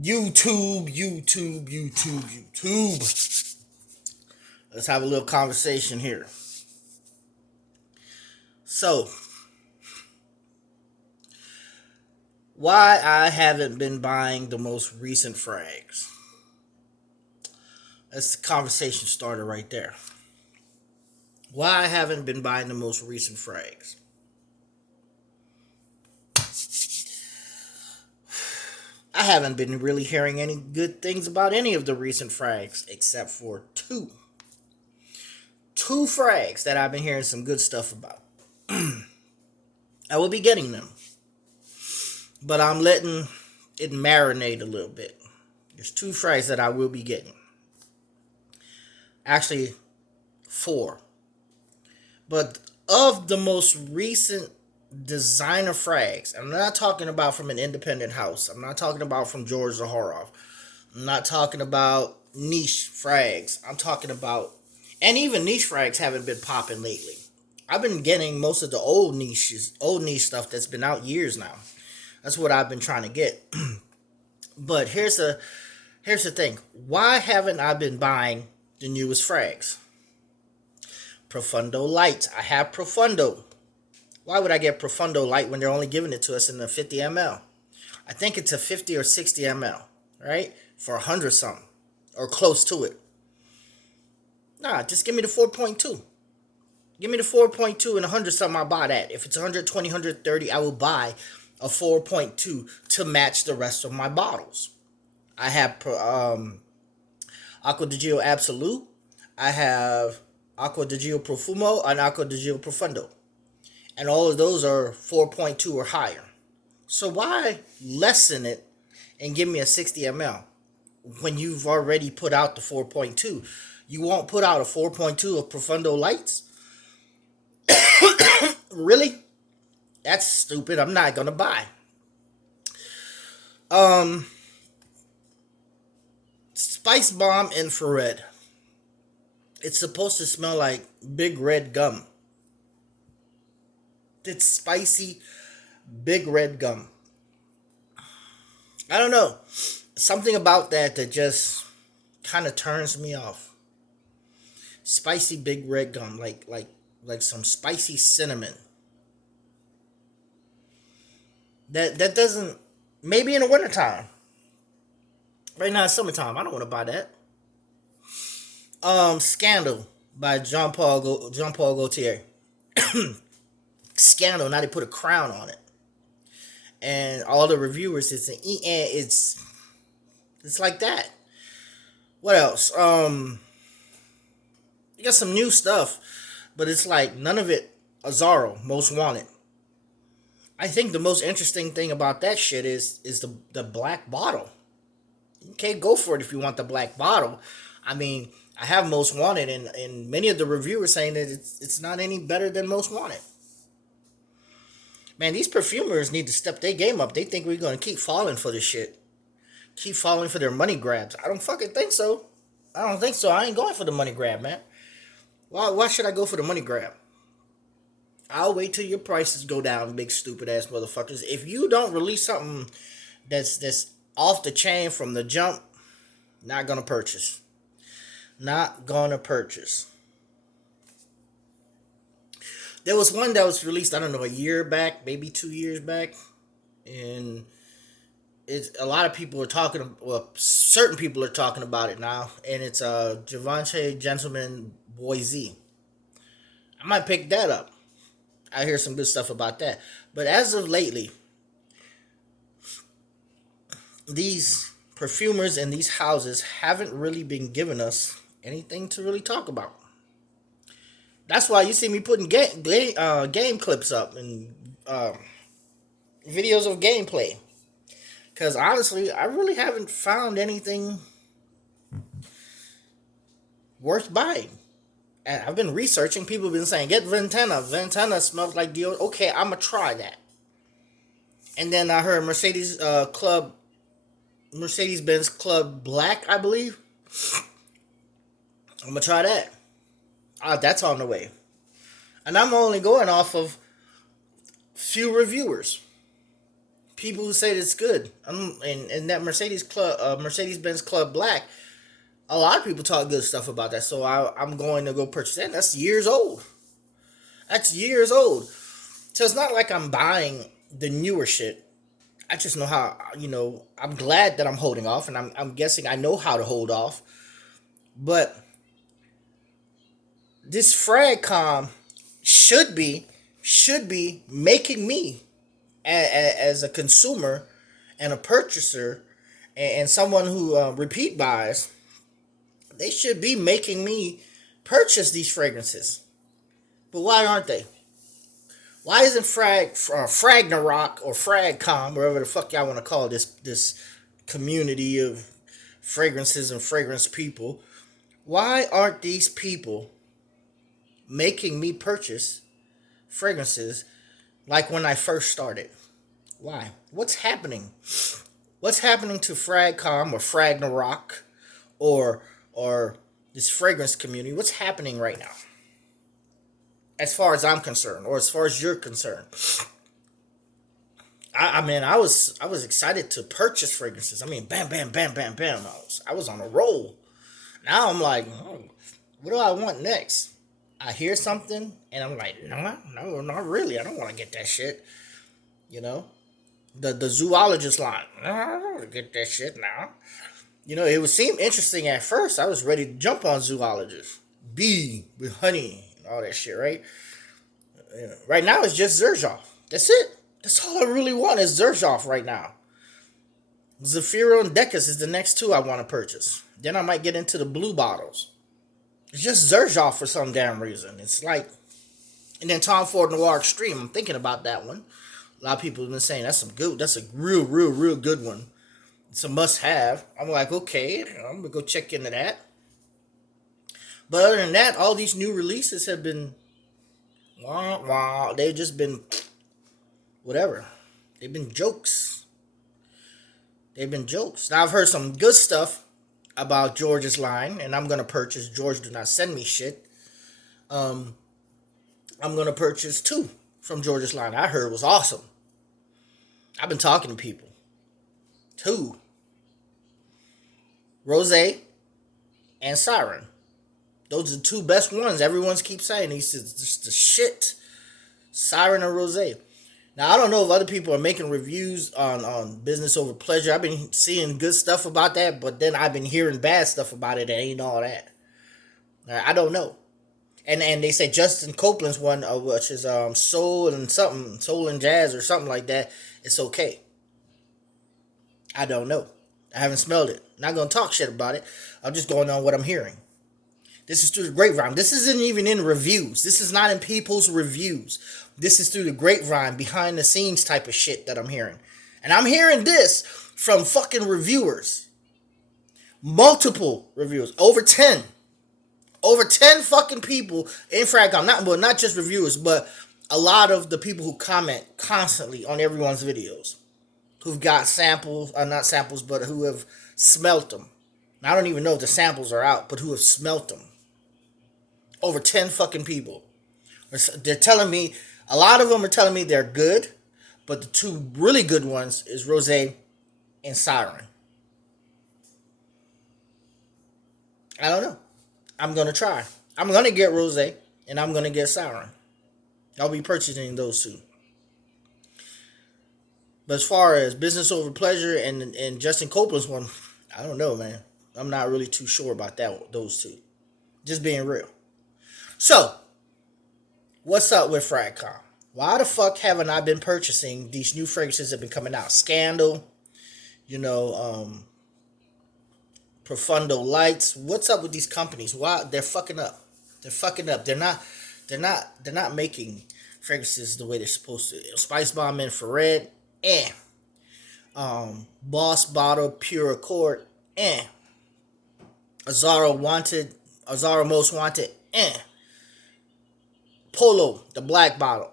YouTube. Let's have a little conversation here. So, why I haven't been buying the most recent frags? That's the conversation starter right there. Why I haven't been buying the most recent frags? I haven't been really hearing any good things about any of the recent frags except for two. Two frags that I've been hearing some good stuff about. I will be getting them, but I'm letting it marinate a little bit. There's two frags that I will be getting. Actually, four. But of the most recent designer frags, I'm not talking about from an independent house. I'm not talking about from George Zaharoff. I'm not talking about niche frags. I'm talking about, and even niche frags haven't been popping lately. I've been getting most of the old niche stuff that's been out years now. That's what I've been trying to get. But here's the thing. Why haven't I been buying the newest frags? Profundo Light. I have Profundo. Why would I get Profundo Light when they're only giving it to us in the 50 ml? I think it's a 50 or 60 ml, right? For 100 something or close to it. Nah, just give me the 4.2. Give me the 4.2 and 100 something, I'll buy that. If it's 120, 130, I will buy a 4.2 to match the rest of my bottles. I have Acqua di Gio Absolute. I have Acqua di Gio Profumo and Acqua di Gio Profundo. And all of those are 4.2 or higher. So why lessen it and give me a 60 ml when you've already put out the 4.2? You won't put out a 4.2 of Profundo Lights? Really? That's stupid. I'm not gonna buy. Spice Bomb Infrared. It's supposed to smell like big red gum. It's spicy big red gum. I don't know. Something about that just kind of turns me off. Spicy big red gum, like some spicy cinnamon. That doesn't. Maybe in the wintertime. Right now it's summertime. I don't want to buy that. Scandal by Jean Paul Gaultier. Scandal. Now they put a crown on it, and all the reviewers it's like that. What else? You got some new stuff, but it's like none of it. Azaro, Most Wanted. I think the most interesting thing about that shit is the black bottle. Okay, go for it if you want the black bottle. I mean, I have Most Wanted, and many of the reviewers saying that it's not any better than Most Wanted. Man, these perfumers need to step their game up. They think we're gonna keep falling for this shit. Keep falling for their money grabs. I don't fucking think so. I don't think so. I ain't going for the money grab, man. Why should I go for the money grab? I'll wait till your prices go down, big stupid ass motherfuckers. If you don't release something that's off the chain from the jump, not gonna purchase. Not gonna purchase. There was one that was released, I don't know, a year back, maybe 2 years back, and it's a lot of people are talking. Well, certain people are talking about it now, and it's Givenchy Gentleman Boise. I might pick that up. I hear some good stuff about that. But as of lately, these perfumers and these houses haven't really been giving us anything to really talk about. That's why you see me putting game clips up and videos of gameplay. Because honestly, I really haven't found anything worth buying. And I've been researching. People have been saying, get Ventana. Ventana smells like deodorant. Okay, I'm going to try that. And then I heard Mercedes-Benz Club Black, I believe. I'm going to try that. That's on the way. And I'm only going off of few reviewers. people who say it's good. And that Mercedes Benz Club Black, a lot of people talk good stuff about that. So I'm going to go purchase that. That's years old. That's years old. So it's not like I'm buying the newer shit. I just know how, I'm glad that I'm holding off, and I'm guessing I know how to hold off. But this Fragcom should be making me, as a consumer and a purchaser, and someone who repeat buys, they should be making me purchase these fragrances. But why aren't they? Why isn't Fragnarok or Fragcom, whatever the fuck y'all want to call this community of fragrances and fragrance people? Why aren't these people making me purchase fragrances like when I first started? Why? What's happening? What's happening to Fragcom or Fragnarok or this fragrance community? What's happening right now? As far as I'm concerned, or as far as you're concerned. I was excited to purchase fragrances. I mean, bam, bam, bam, bam, bam. I was on a roll. Now I'm like, what do I want next? I hear something and I'm like, no, not really. I don't want to get that shit. The zoologist line. No, I don't want to get that shit now. It would seem interesting at first. I was ready to jump on zoologist. Bee with honey and all that shit, right? Right now it's just Xerjoff. That's it. That's all I really want is Xerjoff right now. Zafiro and Decus is the next two I want to purchase. Then I might get into the blue bottles. It's just Xerjoff for some damn reason. It's like, and then Tom Ford Noir Extreme. I'm thinking about that one. A lot of people have been saying that's a real good one. It's a must have. I'm like, okay, I'm gonna go check into that. But other than that, all these new releases have been, they've just been whatever. They've been jokes. Now I've heard some good stuff about George's line, and I'm gonna purchase. George, do not send me shit. I'm gonna purchase 2 from George's line. I heard was awesome. I've been talking to people. 2. Rosé and Siren. Those are the 2 best ones. Everyone keeps saying these is just the shit. Siren and Rosé. Now, I don't know if other people are making reviews on Business Over Pleasure. I've been seeing good stuff about that, but then I've been hearing bad stuff about it that ain't all that. I don't know. And they say Justin Copeland's one, which is Soul and Jazz or something like that, it's okay. I don't know. I haven't smelled it. Not going to talk shit about it. I'm just going on what I'm hearing. This is through the grapevine. This isn't even in reviews. This is not in people's reviews. This is through the grapevine, behind the scenes type of shit that I'm hearing. And I'm hearing this from fucking reviewers. Multiple reviewers. Over 10. Over 10 fucking people in Fragcom. Not just reviewers, but a lot of the people who comment constantly on everyone's videos. Who've got samples, not samples, but who have smelt them. I don't even know if the samples are out, but who have smelt them. Over 10 fucking people. They're telling me, a lot of them are telling me they're good, but the 2 really good ones is Rosé and Siren. I don't know. I'm going to try. I'm going to get Rosé, and I'm going to get Siren. I'll be purchasing those 2. But as far as Business Over Pleasure and Justin Copeland's one, I don't know, man. I'm not really too sure about those 2. Just being real. So, what's up with Fragcom? Why the fuck haven't I been purchasing these new fragrances that have been coming out? Scandal, Profundo Lights. What's up with these companies? Why they're fucking up? They're not making fragrances the way they're supposed to. Spice Bomb Infrared, Boss Bottle Pure Accord, Azara Most Wanted, Polo, the black bottle,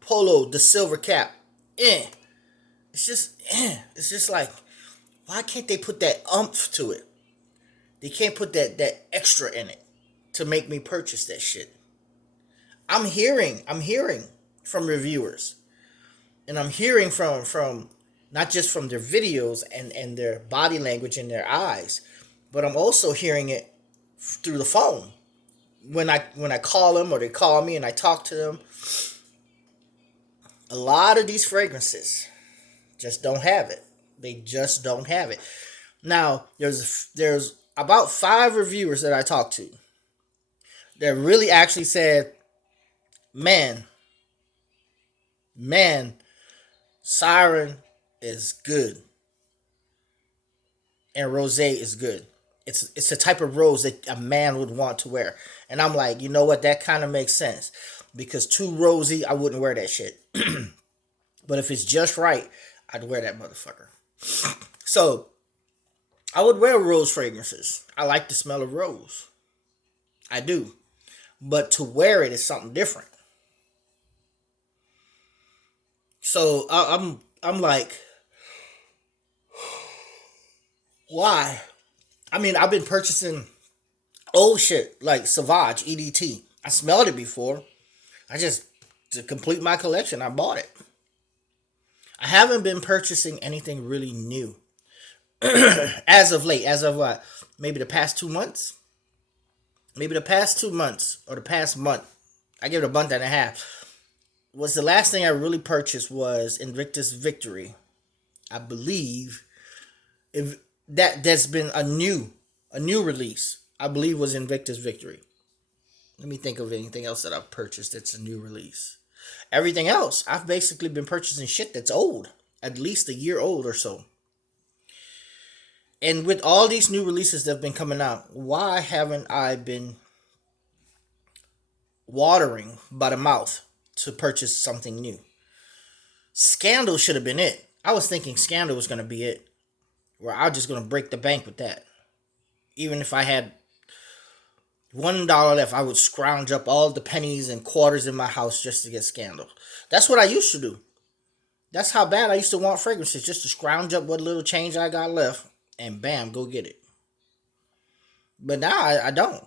Polo, the silver cap, It's just like, why can't they put that oomph to it? They can't put that extra in it to make me purchase that shit. I'm hearing from reviewers, and I'm hearing from not just from their videos and their body language and their eyes, but I'm also hearing it through the phone. When I call them or they call me and I talk to them, a lot of these fragrances just don't have it. They just don't have it. Now, there's about 5 reviewers that I talked to that really actually said, man, man, Siren is good and Rosé is good. It's a type of rose that a man would want to wear. And I'm like, you know what? That kind of makes sense. Because too rosy, I wouldn't wear that shit. But if it's just right, I'd wear that motherfucker. So, I would wear rose fragrances. I like the smell of rose. I do. But to wear it is something different. So, I'm like, why? I mean, I've been purchasing old shit like Sauvage EDT. I smelled it before. I just, to complete my collection, I bought it. I haven't been purchasing anything really new as of late. As of what? Maybe the past 2 months? Maybe the past 2 months or the past month. I give it a month and a half. Was the last thing I really purchased was Invictus Victory. I believe if that's been a new release. I believe was Invictus Victory. Let me think of anything else that I've purchased that's a new release. Everything else, I've basically been purchasing shit that's old, at least a year old or so. And with all these new releases that have been coming out, why haven't I been watering by the mouth to purchase something new? Scandal should have been it. I was thinking Scandal was going to be it, where I was just going to break the bank with that. Even if I had $1 left, I would scrounge up all the pennies and quarters in my house just to get Scandal. That's what I used to do. That's how bad I used to want fragrances, just to scrounge up what little change I got left and bam, go get it. But now I don't.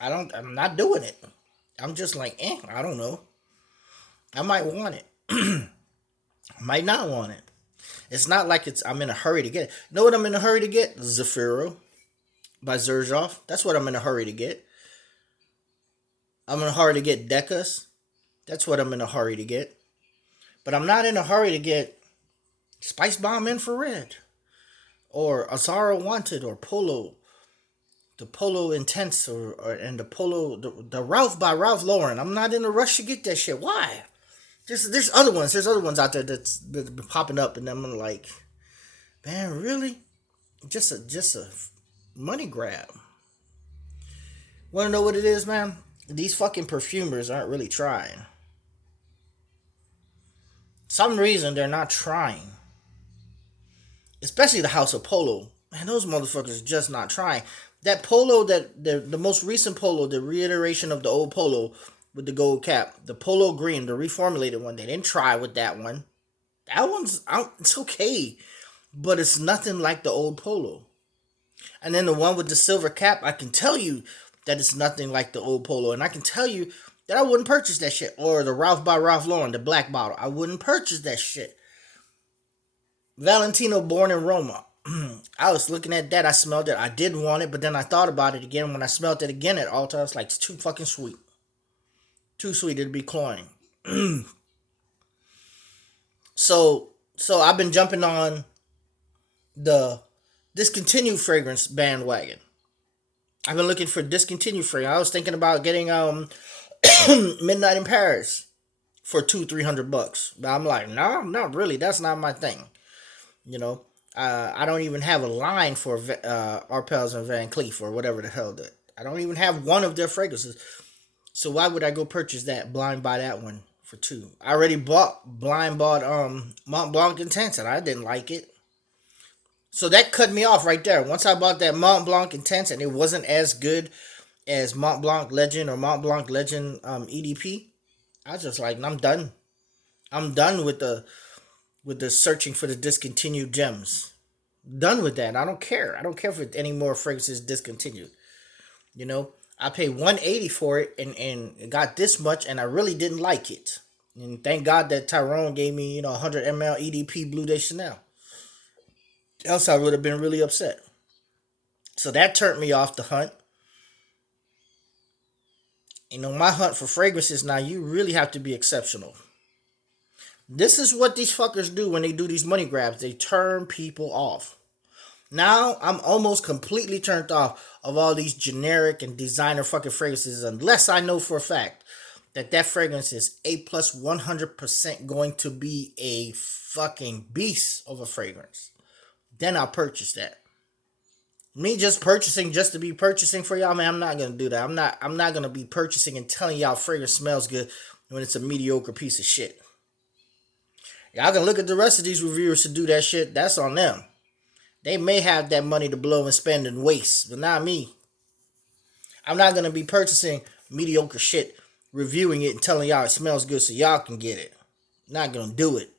I'm not doing it. I'm just like, I don't know. I might want it. Might not want it. It's not like I'm in a hurry to get it. You know what I'm in a hurry to get? Zafiro by Xerjoff. That's what I'm in a hurry to get. I'm in a hurry to get Decas. That's what I'm in a hurry to get. But I'm not in a hurry to get Spice Bomb Infrared or Azara Wanted or Polo. The Polo Intense and the Polo, the Ralph by Ralph Lauren. I'm not in a rush to get that shit. Why? There's other ones. There's other ones out there that's been popping up, and I'm like, man, really? Just a money grab. Want to know what it is, man? These fucking perfumers aren't really trying. Some reason they're not trying. Especially the House of Polo. Man, those motherfuckers just not trying. That Polo, the most recent Polo, the reiteration of the old Polo with the gold cap, the Polo Green, the reformulated one, they didn't try with that one. That one's out. It's okay, but it's nothing like the old Polo. And then the one with the silver cap, I can tell you that it's nothing like the old Polo, and I can tell you that I wouldn't purchase that shit. Or the Ralph by Ralph Lauren, the black bottle, I wouldn't purchase that shit. Valentino Born in Roma. I was looking at that. I smelled it. I did want it, but then I thought about it again. When I smelled it again at Ulta, I was like, it's too fucking sweet. Too sweet. It'd be cloying. So I've been jumping on the discontinued fragrance bandwagon. I've been looking for discontinued fragrance. I was thinking about getting Midnight in Paris for $200-300, but I'm like, no, not really. That's not my thing. You know, I don't even have a line for Arpels and Van Cleef or whatever the hell that. I don't even have one of their fragrances. So why would I go purchase that, blind buy that one for $2? I already bought Mont Blanc Intense and I didn't like it. So that cut me off right there. Once I bought that Mont Blanc Intense and it wasn't as good as Mont Blanc Legend or Mont Blanc Legend EDP, I was just like, I'm done. I'm done with the searching for the discontinued gems. Done with that. I don't care. I don't care if any more fragrances discontinued. You know, I paid $180 for it and got this much, and I really didn't like it. And thank God that Tyrone gave me, 100 ml EDP Blue de Chanel. Else I would have been really upset. So that turned me off the hunt. My hunt for fragrances now, you really have to be exceptional. This is what these fuckers do when they do these money grabs. They turn people off. Now I'm almost completely turned off of all these generic and designer fucking fragrances unless I know for a fact that fragrance is A plus 100% going to be a fucking beast of a fragrance. Then I'll purchase that. Me just purchasing just to be purchasing for y'all, man, I'm not gonna do that. I'm not gonna be purchasing and telling y'all fragrance smells good when it's a mediocre piece of shit. Y'all can look at the rest of these reviewers to do that shit. That's on them. They may have that money to blow and spend and waste, but not me. I'm not gonna be purchasing mediocre shit, reviewing it and telling y'all it smells good so y'all can get it. Not gonna do it.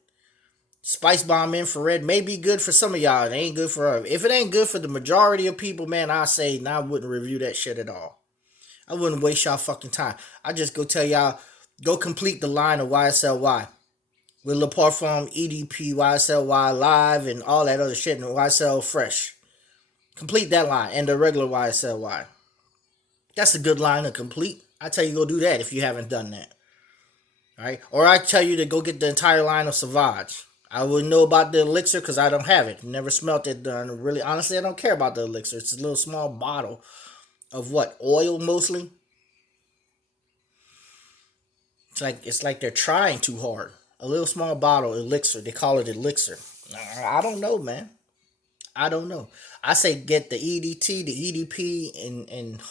Spice Bomb Infrared may be good for some of y'all. It ain't good for us. If it ain't good for the majority of people, man, I say I wouldn't review that shit at all. I wouldn't waste y'all fucking time. I just go tell y'all, go complete the line of YSLY. With Le Parfum, EDP, YSLY Live, and all that other shit, and YSL Fresh. Complete that line, and the regular YSLY. That's a good line to complete. I tell you go do that if you haven't done that. Alright? Or I tell you to go get the entire line of Sauvage. I wouldn't know about the elixir because I don't have it. Never smelt it done. Really, honestly, I don't care about the elixir. It's a little small bottle of what? Oil mostly? It's like they're trying too hard. A little small bottle, elixir. They call it elixir. I don't know, man. I don't know. I say get the EDT, the EDP, and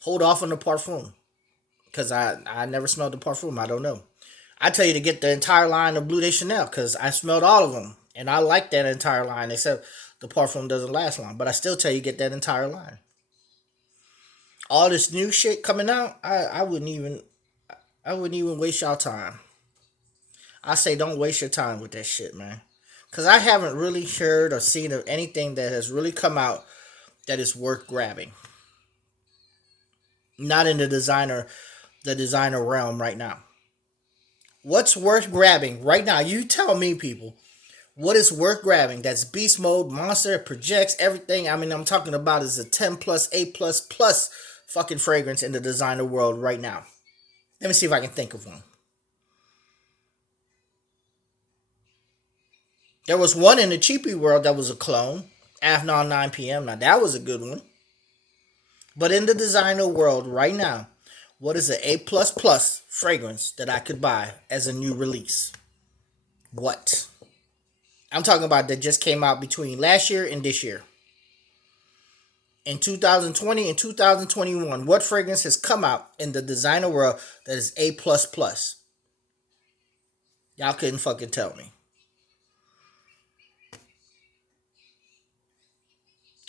hold off on the parfum. Because I never smelled the parfum. I don't know. I tell you to get the entire line of Bleu de Chanel because I smelled all of them. And I like that entire line, except the parfum doesn't last long. But I still tell you get that entire line. All this new shit coming out, I wouldn't even waste y'all time. I say don't waste your time with that shit, man. Because I haven't really heard or seen of anything that has really come out that is worth grabbing. Not in the designer realm right now. What's worth grabbing right now? You tell me, people. What is worth grabbing? That's beast mode, monster, projects, everything. I mean, I'm talking about is a 10 plus, A plus plus fucking fragrance in the designer world right now. Let me see if I can think of one. There was one in the cheapy world that was a clone, Afnon 9 p.m. Now that was a good one. But in the designer world right now, what is an A plus plus fragrance that I could buy as a new release? What? I'm talking about that just came out between last year and this year. In 2020 and 2021, what fragrance has come out in the designer world that is A plus plus? Y'all couldn't fucking tell me.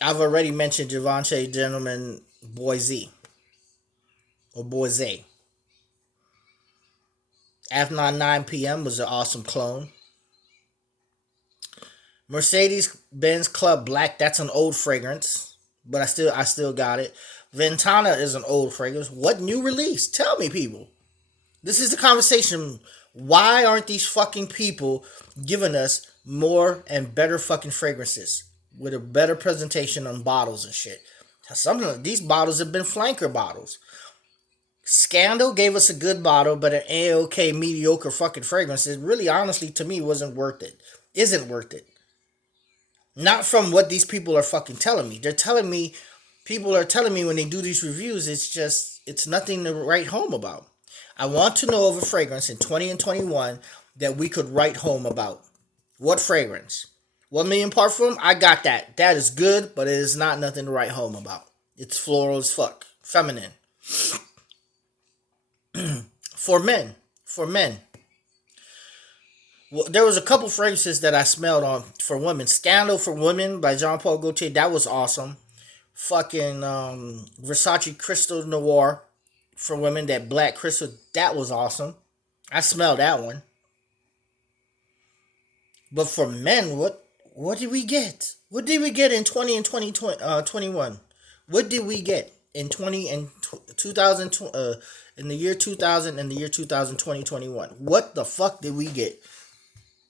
I've already mentioned Givenchy Gentleman Boise. Or Boise. Afnon 9 p.m. was an awesome clone. Mercedes-Benz Club Black, that's an old fragrance. But I still got it. Ventana is an old fragrance. What new release? Tell me, people. This is the conversation. Why aren't these fucking people giving us more and better fucking fragrances? With a better presentation on bottles and shit. Some of these bottles have been flanker bottles. Scandal gave us a good bottle, but an A-OK mediocre fucking fragrance. It really, honestly, to me, wasn't worth it. Isn't worth it. Not from what these people are fucking telling me. People are telling me when they do these reviews, it's nothing to write home about. I want to know of a fragrance in 20 and 21 that we could write home about. What fragrance? 1 Million Parfum, I got that. That is good, but it is not nothing to write home about. It's floral as fuck. Feminine. For men. Well, there was a couple fragrances that I smelled on for women. Scandal for Women by Jean Paul Gaultier. That was awesome. Fucking Versace Crystal Noir for women. That black crystal. That was awesome. I smelled that one. But for men, what did we get? What did we get in 20 and 2021? What did we get? in 2000 in the year 2000 and the year 2020 21. What the fuck did we get?